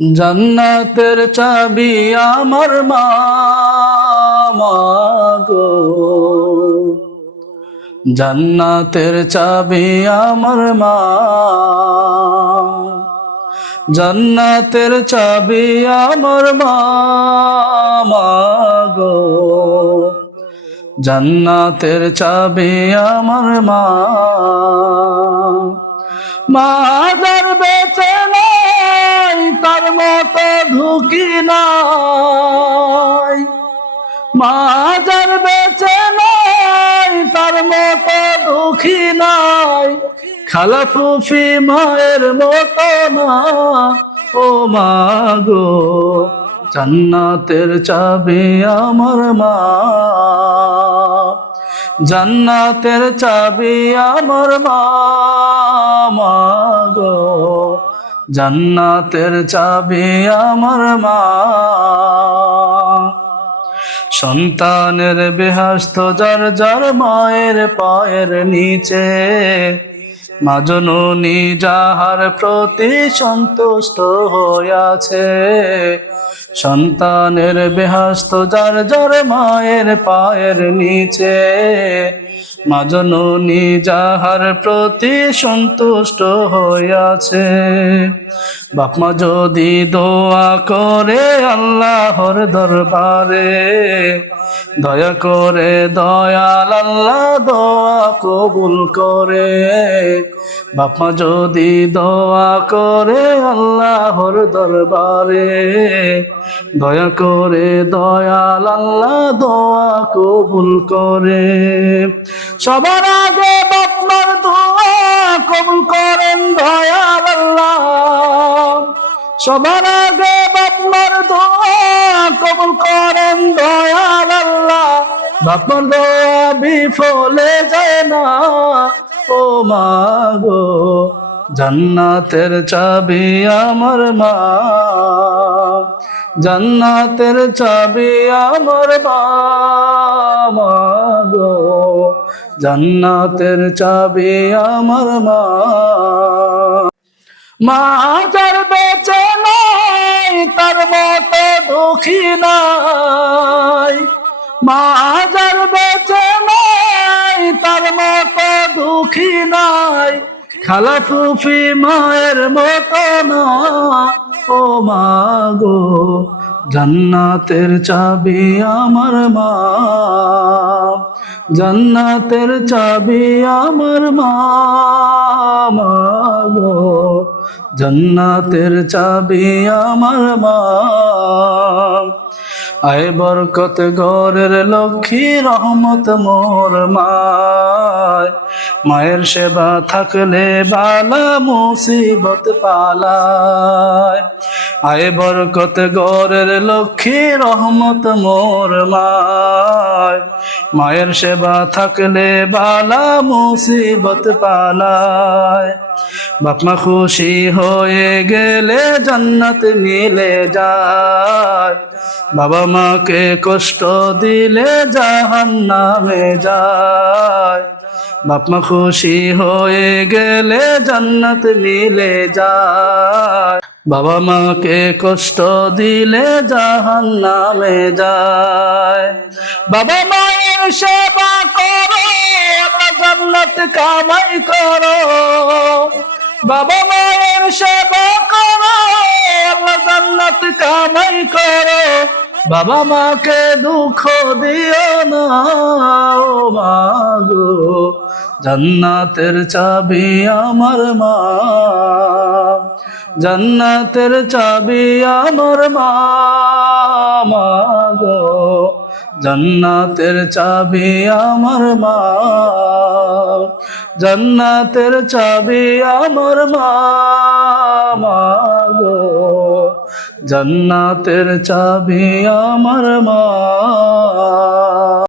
জান্নাতের চাবি আমার মা, মা গো। জান্নাতের চাবি আমার মা, জান্নাতের চাবি আমার মা, মা গো। জান্নাতের চাবি আমার মা, মা যার বেঁচে নাই তার মতো ঢুকি নাই, মা যার বেঁচে নাই তার মতো দুঃখী নাই, খালা ফুফি মায়ের মতো না ও মা গো। জান্নাতের চাবি আমার মা, জান্নাতের চাবি আমার মা, মা গো। জান্নাতের চাবি আমার মা। সন্তানের বেহেশত যার যার মায়ের পায়ের নিচে, মা জননী যাহার প্রতি সন্তুষ্ট হইয়াছে। সন্তানের বেহেশত যার যার মায়ের পায়ের নিচে, মা জননী যাহার প্রতি সন্তুষ্ট হইয়াছে। বাপ মা যদি দোয়া করে আল্লাহর দরবারে, দয়া করে দয়াল আল্লাহ দোয়া কবুল করে। বাপ মা যদি দোয়া করে আল্লাহর দরবারে, দয়া করে দয়াল আল্লাহ দোয়া কবুল করে। সবার আগে বাপ মার দোয়া কবুল করেন দয়াল আল্লাহ, সবার আগে বাপ মার দোয়া কবুল করেন দয়াল আল্লাহ। বাপ মার দোয়া বিফলে যায় না ও মা গো। জান্নাতের চাবি আমার মা, জান্নাতের চাবি আমার মা, মা গো। জান্নাতের চাবি আমার মা, মা যার বেঁচে নাই তার মতো দুঃখী নাই, মা যার বেঁচে নাই তার মতো দুঃখী নাই, খালা ফুফি মায়ের মতো না ও মা গো। জান্নাতের চাবি আমার মা, জান্নাতের চাবি আমার মা, মা গো। জান্নাতের চাবি আমার মা। আয় বরকত ঘরের লক্ষ্মী রহমত মোর মায়, মায়ের সেবা থাকলে বালা মুসিবত পালায়। আয় বরকত ঘরের লক্ষ্মী রহমত মোর মায়, মায়ের সেবা থাকলে বালা মুসিবত পালায়। বাপ মা খুশি হয়ে গেলে জান্নাত মিলে যায়, বাবা মাকে কষ্ট দিলে জাহান্নামে যায়। বাপ মা খুশি হয়ে গেলে জান্নাত মিলে যায়, বাবা মাকে কষ্ট দিলে জাহান্নামে যায়। বাবা মায়ের সেবা করো জান্নাত কামাই করো, বাবা মায়ের সেবা করো জান্নাত কামাই করো। বাবা মাকে দুঃখ দিও না ও মা গো। জান্নাতের চাবি আমার মা, জান্নাতের চাবি আমার মা, মা গো। জান্নাতের চাবি আমার মা, জান্নাতের চাবি আমার মা, মা গো। জান্নাতের চাবি আমার মা।